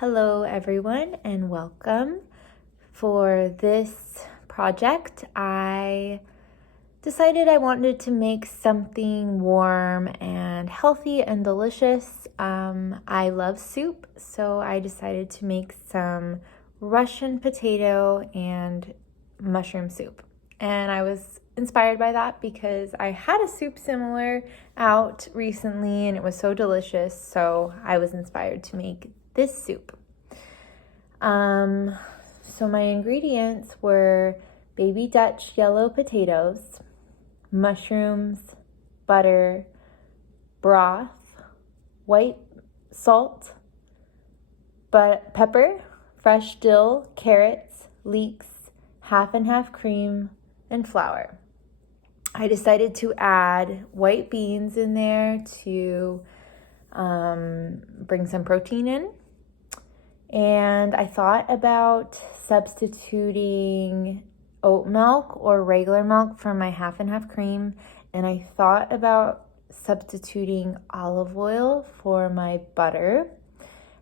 Hello everyone and welcome. For this project, I decided I wanted to make something warm and healthy and delicious. I love soup, so I decided to make some Russian potato and mushroom soup. And I was inspired by that because I had a soup similar out recently and it was so delicious, so I was inspired to make this soup. So my ingredients were baby Dutch yellow potatoes, mushrooms, butter, broth, white salt, pepper, fresh dill, carrots, leeks, half and half cream, and flour. I decided to add white beans in there to bring some protein in. And I thought about substituting oat milk or regular milk for my half and half cream. And I thought about substituting olive oil for my butter.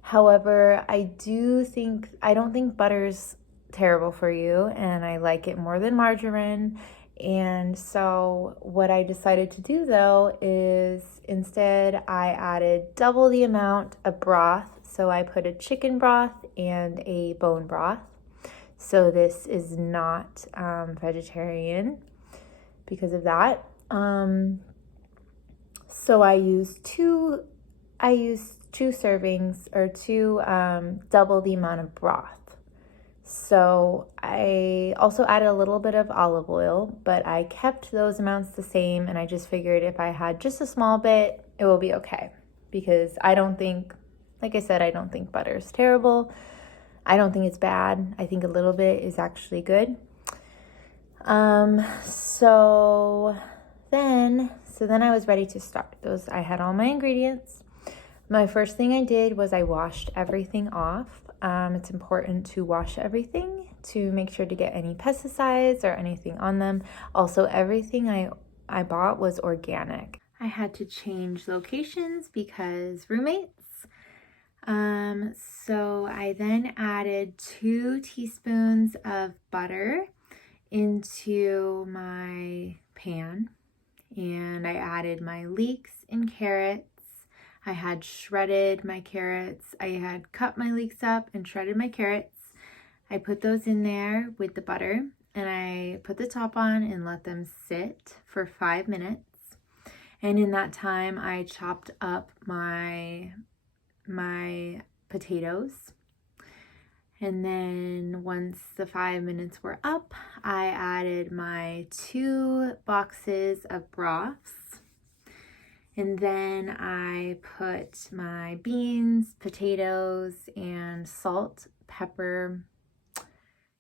However, I don't think butter's terrible for you, and I like it more than margarine. And so what I decided to do though is instead I added double the amount of broth. So I put a chicken broth and a bone broth. So this is not vegetarian because of that. So I used two servings or double the amount of broth. So I also added a little bit of olive oil, but I kept those amounts the same, and I just figured if I had just a small bit, it will be okay. Because like I said, I don't think butter is terrible. I don't think it's bad. I think a little bit is actually good. So then I was ready to start. I had all my ingredients. My first thing I did was I washed everything off. It's important to wash everything to make sure to get any pesticides or anything on them. Also, everything I bought was organic. I had to change locations because roommates. So I then added 2 teaspoons of butter into my pan, and I added my leeks and carrots. I had shredded my carrots. I had cut my leeks up and shredded my carrots. I put those in there with the butter, and I put the top on and let them sit for 5 minutes. And in that time, I chopped up my potatoes. And then once the 5 minutes were up, I added my 2 boxes of broths. And then I put my beans, potatoes, and salt, pepper,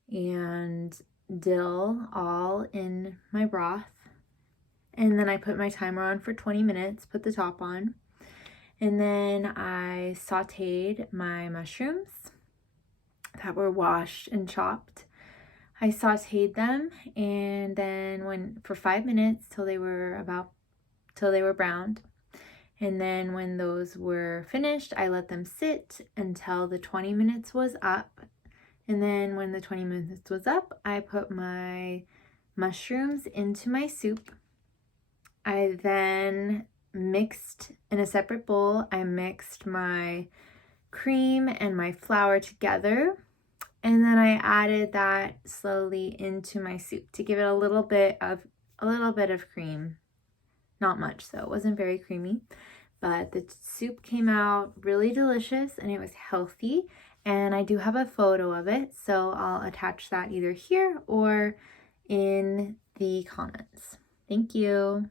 and dill all in my broth. And then I put my timer on for 20 minutes, put the top on. And then I sauteed my mushrooms that were washed and chopped. I sauteed them, and then for 5 minutes till they were browned. And then when those were finished, I let them sit until the 20 minutes was up. And then when the 20 minutes was up, I put my mushrooms into my soup. I then mixed in a separate bowl. I mixed my cream and my flour together. And then I added that slowly into my soup to give it a little bit of cream. Not much, so it wasn't very creamy, but the soup came out really delicious and it was healthy. And I do have a photo of it, so I'll attach that either here or in the comments. Thank you.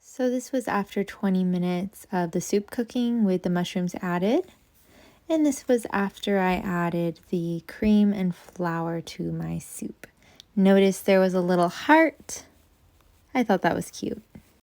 So this was after 20 minutes of the soup cooking with the mushrooms added. And this was after I added the cream and flour to my soup. Notice there was a little heart. I thought that was cute.